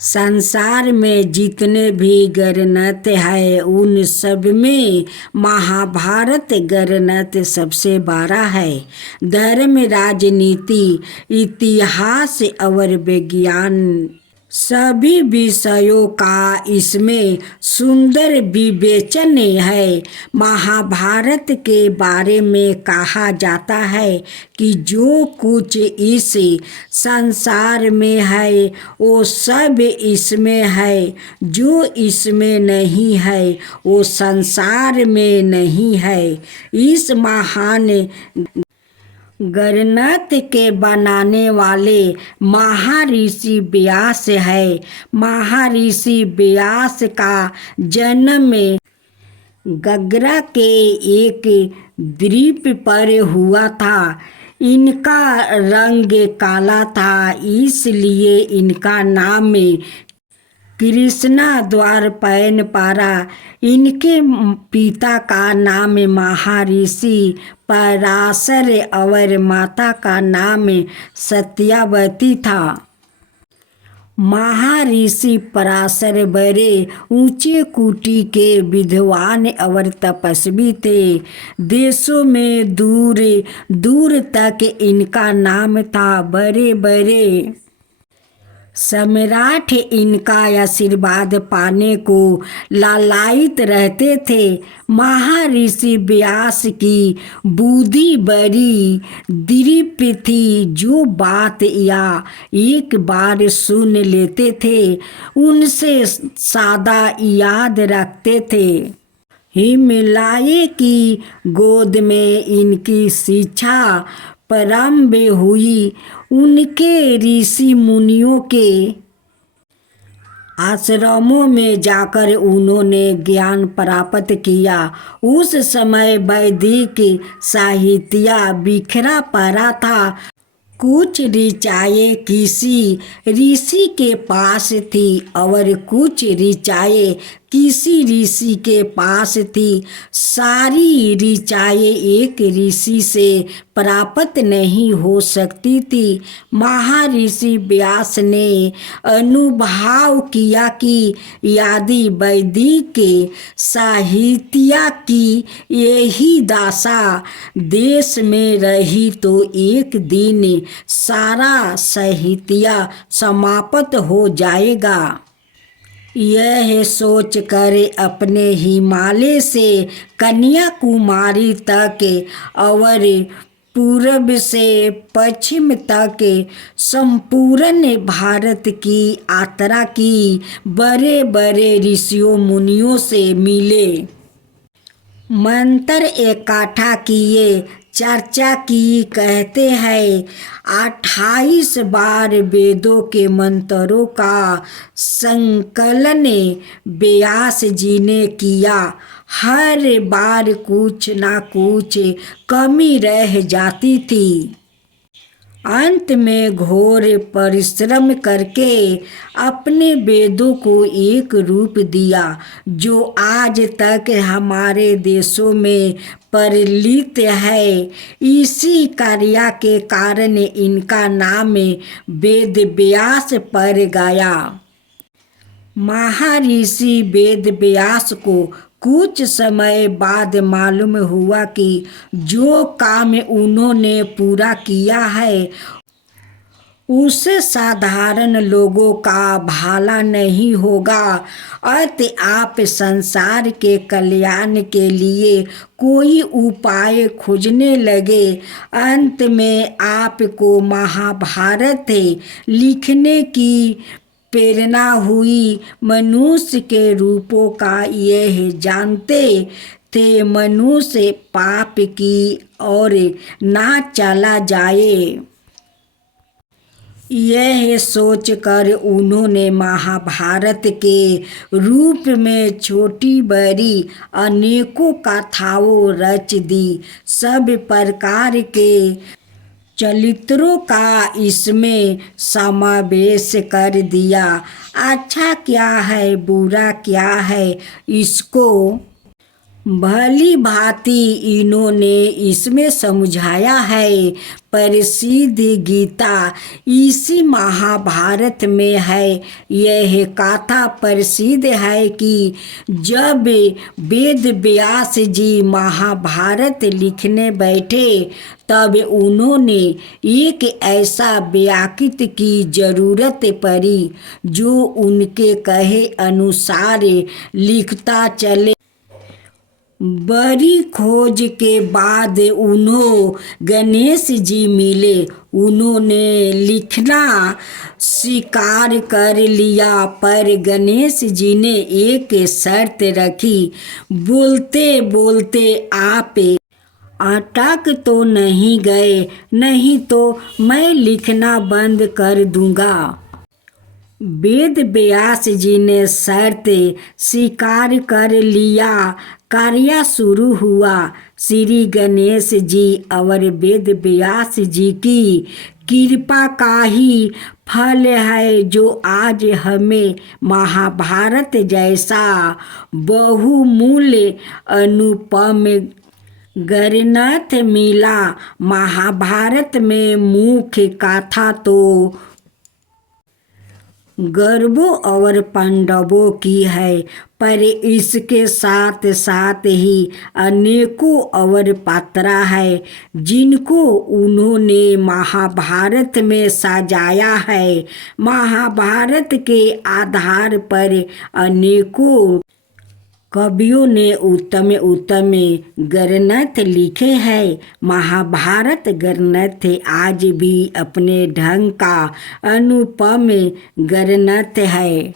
संसार में जितने भी ग्रंथ हैं उन सब में महाभारत ग्रंथ सबसे बड़ा है। धर्म, राजनीति, इतिहास और विज्ञान सभी विषयों का इसमें सुंदर विवेचन है। महाभारत के बारे में कहा जाता है कि जो कुछ इस संसार में है वो सब इसमें है, जो इसमें नहीं है वो संसार में नहीं है। इस महान ग्रंथ के बनाने वाले महर्षि व्यास है। महर्षि व्यास का जन्म गग्रा के एक द्वीप पर हुआ था। इनका रंग काला था, इसलिए इनका नाम कृष्णा द्वारपायन पड़ा। इनके पिता का नाम महर्षि पराशर और माता का नाम सत्यवती था। महर्षि पराशर बड़े ऊंचे कोटि के विद्वान और तपस्वी थे। देशों में दूर दूर तक इनका नाम था। बड़े बड़े सम्राट इनका आशीर्वाद पाने को लालायित रहते थे। महर्षि व्यास की बुद्धि बड़ी दीर्घ थी। जो बात या एक बार सुन लेते थे उनसे सदा याद रखते थे। हिमालय की गोद में इनकी शिक्षा प्रारंभ हुई। उनके ऋषि मुनियों के आश्रमों में जाकर उन्होंने ज्ञान प्राप्त किया। उस समय वैदिक साहित्य बिखरा पड़ा था। कुछ ऋचाएँ किसी ऋषि के पास थी और कुछ ऋचाएँ किसी ऋषि के पास थी। सारी ऋचाएँ एक ऋषि से प्राप्त नहीं हो सकती थी। महर्षि व्यास ने अनुभव किया कि यदि वैदिक साहित्य की यही दशा देश में रही तो एक दिन सारा साहित्य समाप्त हो जाएगा। यह सोचकर अपने हिमालय से कन्याकुमारी तक और पूर्व से पश्चिम तक संपूर्ण भारत की यात्रा की। बड़े बड़े ऋषियों मुनियों से मिले, मंत्र इकट्ठा किए, चर्चा की। कहते हैं 28 बार वेदों के मंत्रों का संकलन व्यास जी ने किया। हर बार कुछ ना कुछ कमी रह जाती थी। अंत में घोर परिश्रम करके अपने वेदों को एक रूप दिया जो आज तक हमारे देशों में प्रचलित है। इसी कार्य के कारण इनका नाम वेद व्यास पड़ गया। महर्षि वेद व्यास को कुछ समय बाद मालूम हुआ कि जो काम उन्होंने पूरा किया है उससे साधारण लोगों का भला नहीं होगा। अतः आप संसार के कल्याण के लिए कोई उपाय खोजने लगे। अंत में आपको महाभारत लिखने की प्रेरणा हुई। मनुष्य के रूपों का यह जानते थे मनुष्य पाप की ओर ना चला जाए। यह सोचकर उन्होंने महाभारत के रूप में छोटी बड़ी अनेकों कथाओं रच दी। सब प्रकार के चरित्रों का इसमें समावेश कर दिया। अच्छा क्या है, बुरा क्या है, इसको भली भांति इन्होंने इसमें समझाया है। प्रसिद्ध गीता इसी महाभारत में है। यह कथा प्रसिद्ध है कि जब वेद व्यास जी महाभारत लिखने बैठे तब उन्होंने एक ऐसा व्याकृत की जरूरत पड़ी जो उनके कहे अनुसार लिखता चले। बड़ी खोज के बाद उन्हों गणेश जी मिले। उन्होंने लिखना स्वीकार कर लिया, पर गणेश जी ने एक शर्त रखी। बोलते बोलते आप अटक तो नहीं गए, नहीं तो मैं लिखना बंद कर दूंगा। वेद व्यास जी ने शर्त स्वीकार कर लिया। कार्य शुरू हुआ। श्री गणेश जी और वेद व्यास जी की कृपा का ही फल है जो आज हमें महाभारत जैसा बहुमूल्य अनुपम ग्रंथ मिला। महाभारत में मुख्य कथा तो कौरवों और पांडवों की है, पर इसके साथ साथ ही अनेकों और पात्र है जिनको उन्होंने महाभारत में सजाया है। महाभारत के आधार पर अनेकों कवियों ने उत्तम उत्तम ग्रंथ लिखे हैं। महाभारत ग्रंथ आज भी अपने ढंग का अनुपम ग्रंथ है।